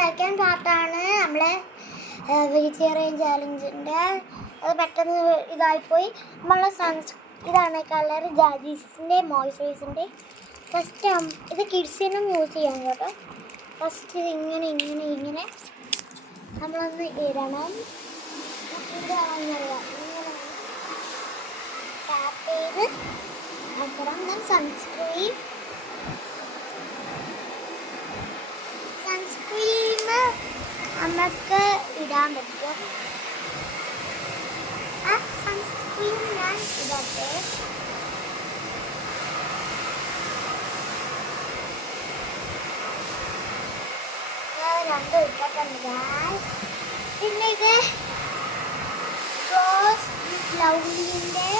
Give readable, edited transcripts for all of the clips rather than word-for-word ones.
Second പാർട്ടാണ് നമ്മളെ vegetarian ചാലഞ്ചിൻ്റെ. അത് പെട്ടെന്ന് ഇതായിപ്പോയി. നമ്മളെ ഇതാണ് കളർ ജാജീസിൻ്റെ മോയ്സ്ചറൈസറിൻ്റെ. ഫസ്റ്റ് ഇത് കിഡ്സിനും യൂസ് ചെയ്യാം കേട്ടോ. ഫസ്റ്റ് ഇങ്ങനെ ഇങ്ങനെ ഇങ്ങനെ നമ്മളൊന്ന് ഇടണം. ഇതാണെന്നറിയാം, ഇങ്ങനെ ടാപ്പ് ചെയ്ത് ആക്കണം. സൺസ്ക്രീൻ നമുക്ക് ഇടാൻ പറ്റും. ആ സൺസ്ക്രീൻ ഞാൻ ഇടട്ടെ. രണ്ടും ഇട്ടിട്ടുണ്ട്. പിന്നെ ഇത് റോസ് ലവ്ലിൻ്റെ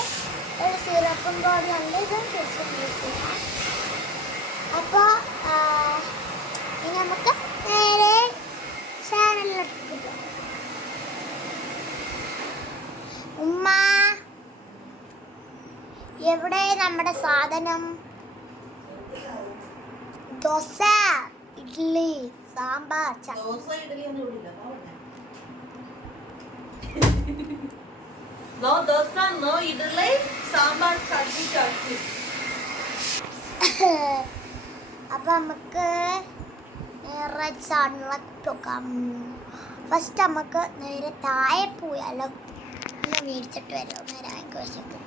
ഒരു സിറപ്പും കൂടി ഉണ്ട്. ഇതും തിരിച്ച് യൂസ് ചെയ്യാം. അപ്പോൾ ഇനി നമുക്ക് നേരെ ചാനലിലേക്ക് പോകാം. ഉമ്മ എവിടെ നമ്മുടെ സാധനം? Dosa, idli, sambar, No dosa, no idli, sambar, chutney. അപ്പം നമുക്ക് നേരെ ചാനലിലേക്ക് പോകാം. ഫസ്റ്റ് നമുക്ക് നേരെ താഴെ പോയാലോ. ഒന്ന് മേടിച്ചിട്ട് വരാം. നേരെ ആഘോഷിക്കും.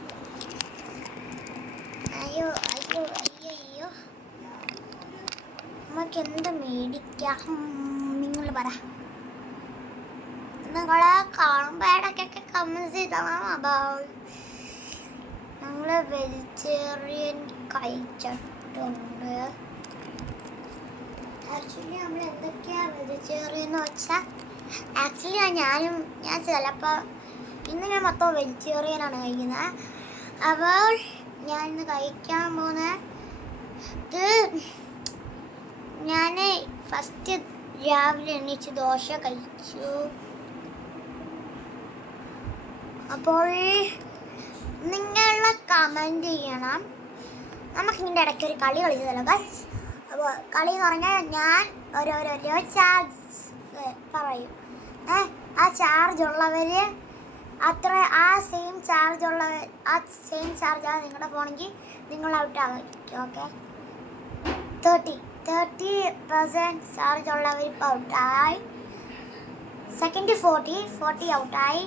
അയ്യോ അയ്യോ അയ്യോ അയ്യോ, നമുക്ക് എന്ത് മേടിക്കാം? നിങ്ങൾ പറ. നിങ്ങളെ കാണുമ്പോൾ ഇടയ്ക്കൊക്കെ കമൻസ് ചെയ്തണം. അപ്പോൾ ഞങ്ങൾ വെജിറ്റേറിയൻ കഴിച്ചിട്ടുണ്ട്. ആക്ച്വലി നമ്മൾ എന്തൊക്കെയാണ് വെജിറ്റേറിയൻ എന്ന് വെച്ചാൽ, ആക്ച്വലി ഞാൻ ചിലപ്പോൾ ഇന്ന് ഞാൻ മൊത്തം വെജിറ്റേറിയനാണ് കഴിക്കുന്നത്. അപ്പോൾ ഞാൻ ഇന്ന് കഴിക്കാൻ പോകുന്നത്, ഞാൻ ഫസ്റ്റ് രാവിലെ എണീച്ച് ദോശ കഴിച്ചു. അപ്പോൾ നിങ്ങൾ കമൻറ്റ് ചെയ്യണം. നമുക്കിതിൻ്റെ ഇടയ്ക്ക് ഒരു കളി കളിച്ചതല്ലോ ഗൈസ്. അപ്പോൾ കളി എന്ന് പറഞ്ഞാൽ ഞാൻ ഓരോരോ ചാർജ് പറയും. ആ ചാർജ് ഉള്ളവർ ആ സെയിം ചാർജാണ് നിങ്ങളുടെ ഫോണെങ്കിൽ നിങ്ങൾ ഔട്ട് ആയിരിക്കും. ഓക്കെ, 30% ചാർജ് ഉള്ളവർ ഇപ്പോൾ ഔട്ടായി. സെക്കൻഡ് 40 ഔട്ടായി.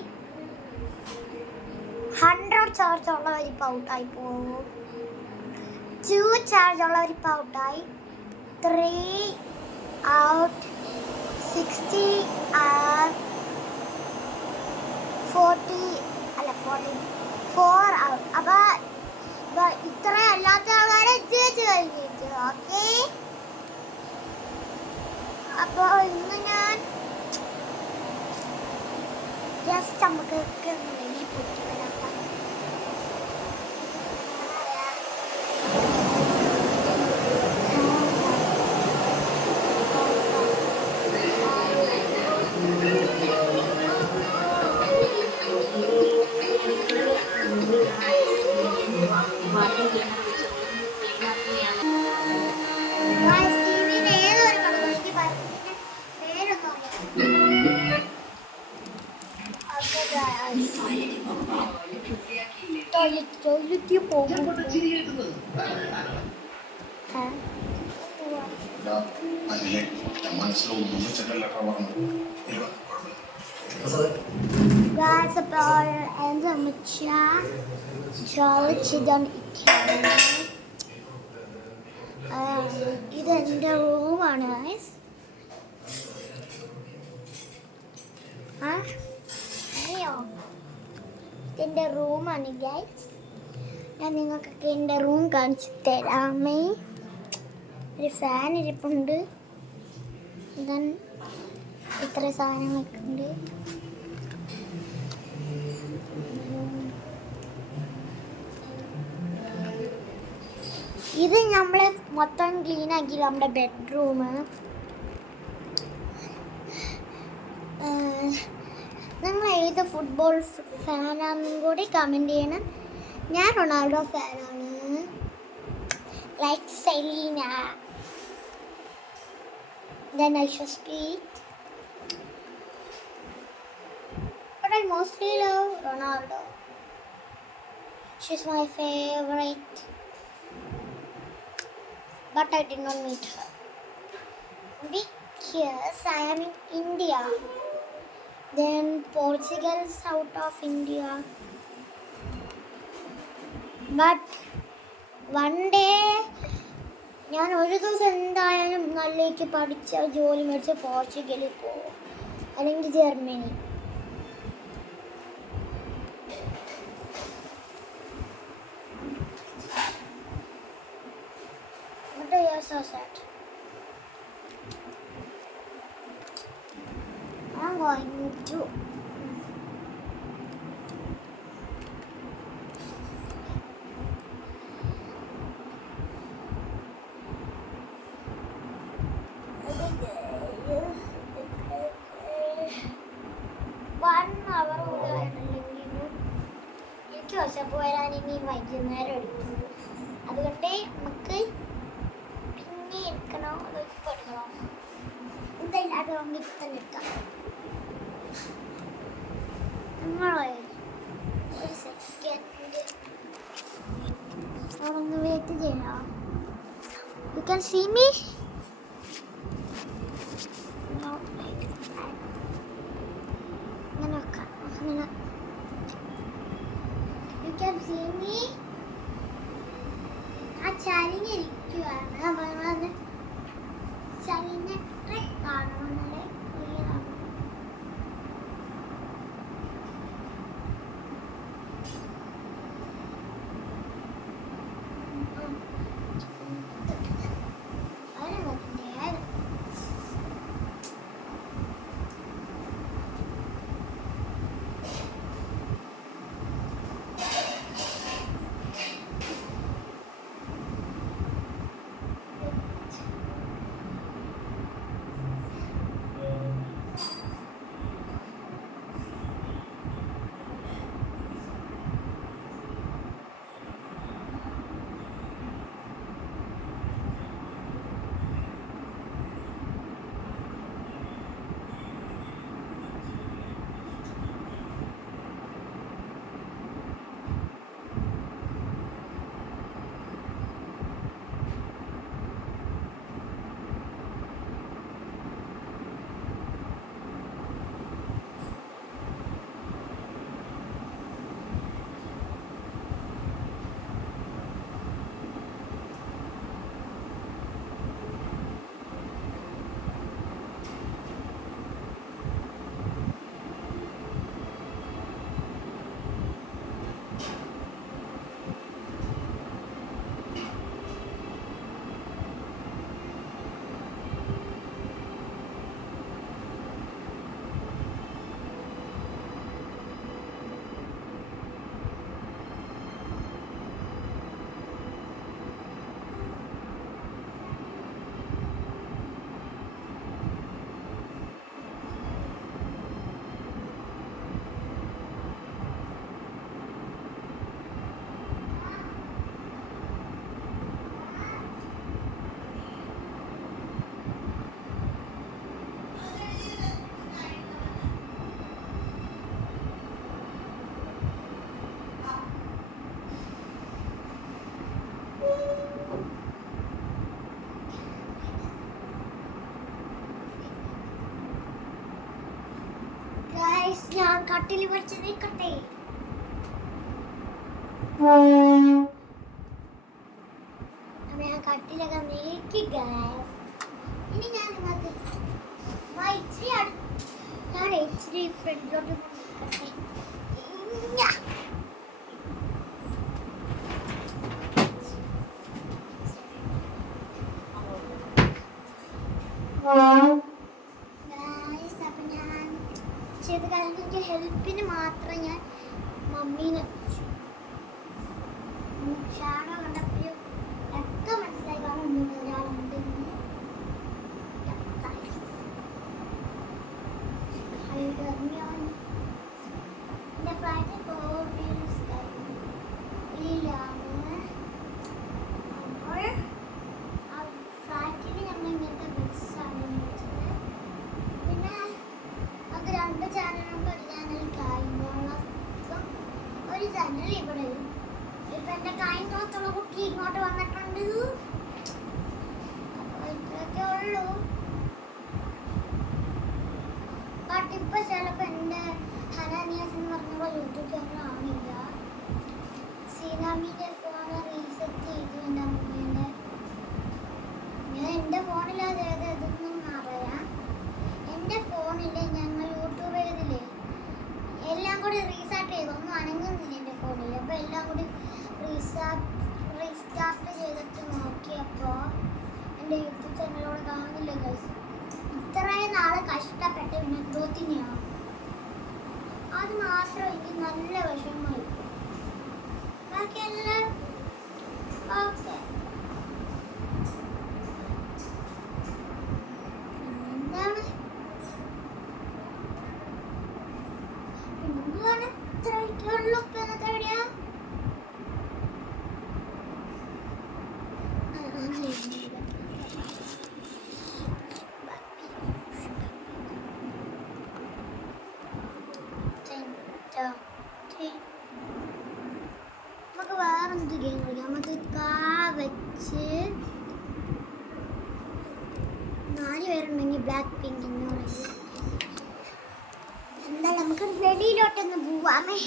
100 ചാർജ് ഉള്ളവർ ഇപ്പോൾ ഔട്ടായി പോകും. 2 ചാർജ് ഉള്ളവർ ഇപ്പോൾ ഔട്ടായി. 3 ഔട്ട്. 60 4 ഔട്ട്. അപ്പോൾ ഇത്ര അല്ലാത്ത ആൾക്കാരെ ജയിച്ച് കഴിഞ്ഞിട്ട്. ഓക്കെ, അപ്പോൾ ഇന്ന് ഞാൻ ജസ്റ്റ് നമുക്ക് വെളിയിൽ പോയിട്ട് വരാം. ടോയ്ലറ്റിൽ പോകും. അപ്പോൾ എന്താണെന്ന് വെച്ചാൽ ചോദിച്ചിതാണ് ഇതെൻ്റെ റൂമാണ് ഗൈസ്. അയ്യോ, ഇതെൻ്റെ റൂമാണ് ഗൈസ്. ഞാൻ നിങ്ങൾക്കൊക്കെ എൻ്റെ റൂം കാണിച്ചു തരാമേ. ഒരു ഫാൻ ഇരിപ്പുണ്ട്. ദെൻ ഇത്ര സാധനങ്ങളൊക്കെ ഉണ്ട്. ഇത് നമ്മൾ മൊത്തം ക്ലീൻ ആക്കി നമ്മുടെ ബെഡ്റൂം. നിങ്ങൾ ഏത് ഫുട്ബോൾ ഫാനാണെന്നും കൂടി കമൻറ്റ് ചെയ്യണം. ഞാൻ റൊണാൾഡോ ഫാനാണ്. Like Selena. Then I shall speak. But I mostly love Ronaldo. She's my favorite. But I did not meet her. Because I am in India. Then Portugal is out of India. But one day ഞാൻ ഒരു ദിവസം എന്തായാലും നല്ലേക്ക് പഠിച്ച ജോലി മേടിച്ച് പോർച്ചുഗലിൽ പോകും, അല്ലെങ്കിൽ Germany. But they are so sad. I'm going to എനിക്ക് വിശപ്പ് വരാൻ ഇനി വൈകുന്നേരം എടുക്കും. അതുകൊണ്ട് നമുക്ക് പിന്നെ എടുക്കണോ അതോ ഇപ്പം എടുക്കണോ? എന്തായാലും നമുക്ക് ഇപ്പം തന്നെ എടുക്കാം. നമ്മളെ ഒരു സെക്കൻഡ് ഒന്ന് വെയിറ്റ് ചെയ്യണോ? You can see me. You can see me. ആ ചരിഞ്ഞിരിക്കുകയാണ്. നമ്മളത് ചരിഞ്ഞിട്ട് കാണുന്നത് ക്ലിയറാണ്. ഞാൻ കട്ടിൽ വെച്ച് നിൽക്കട്ടെ. ഞാൻ കട്ടിലൊക്കെ നീക്കി. ഇനി ഞാൻ ഇച്ചിരി ഫ്രണ്ടിലോട്ട് നിൽക്കട്ടെ. ചെയ്ത് കഴിഞ്ഞ എനിക്ക് ഹെൽപ്പിന് മാത്രം ഞാൻ മമ്മീനെ ഷാഡോ കണ്ടപ്പോഴും ഒക്കെ മനസ്സിലായി കാണുന്നുണ്ട് ഒരാളുണ്ടെന്ന്. എൻ്റെ ഫ്ലാറ്റ് കോവിലാണ്. അപ്പോൾ ആ ഫ്ലാറ്റിൽ ഞങ്ങൾ ഇങ്ങനത്തെ ബസ്സാണ് മേടിച്ചത്. ഇങ്ങോട്ട് വന്നിട്ടുണ്ട്. അപ്പോൾ ഇത്രയൊക്കെ ഉള്ളൂ. ബട്ട് ഇപ്പൊ ചിലപ്പോൾ എൻ്റെ ഹനാനിയാസ് എന്ന് പറഞ്ഞ യൂട്യൂബ് ചാനൽ ആണില്ല. സീനാമിൻ്റെ ഫോൺ റീസെറ്റ് ചെയ്തു എൻ്റെ അമ്മേൻ്റെ. ഞാൻ എൻ്റെ ഫോണിലാണ് ഇതൊന്നും അറിയാം. എൻ്റെ ഫോണിൽ ഞങ്ങൾ യൂട്യൂബ് ചെയ്തില്ലേ എല്ലാം കൂടി റീസ്റ്റാർട്ട് ചെയ്തു. ഒന്നും അനങ്ങുന്നില്ല എൻ്റെ ഫോണിൽ. അപ്പോൾ എല്ലാം കൂടി റീസ്റ്റാർട്ട് ചെയ്തിട്ട് നോക്കിയപ്പോൾ എൻ്റെ യൂട്യൂബ് ചാനലോട് കാണുന്നില്ല ഗൈസ്. ഇത്രയും നാൾ കഷ്ടപ്പെട്ട് പിന്നെ എന്തോത്തിനെയാണ്. അത് മാത്രം എനിക്ക് നല്ല വിഷമമായി. ബാക്കിയെല്ലാം ഓക്കെ. എന്താണ് ഇത്രയൊക്കെയുള്ളൂ. ഇന്നത്തെ വീഡിയോ നമുക്ക് വേറെന്ത് ഗെയിം കളിക്കാം. നമുക്ക് കാ വെച്ച് 4 പേരുണ്ടെങ്കിൽ ബ്ലാക്ക് പിങ്ക് എന്ന് പറയും. എന്തായാലും നമുക്ക് വെളിയിലോട്ടൊന്ന് പോവാമേ.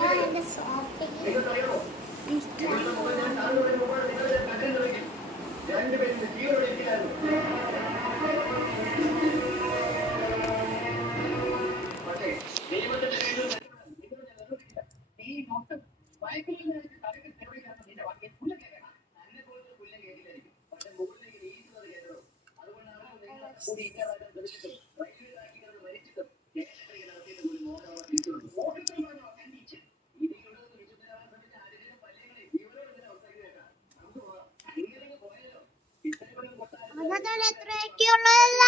ഞാൻ എൻ്റെ സോഫയിൽ എത്രയൊക്കെയുള്ളതല്ല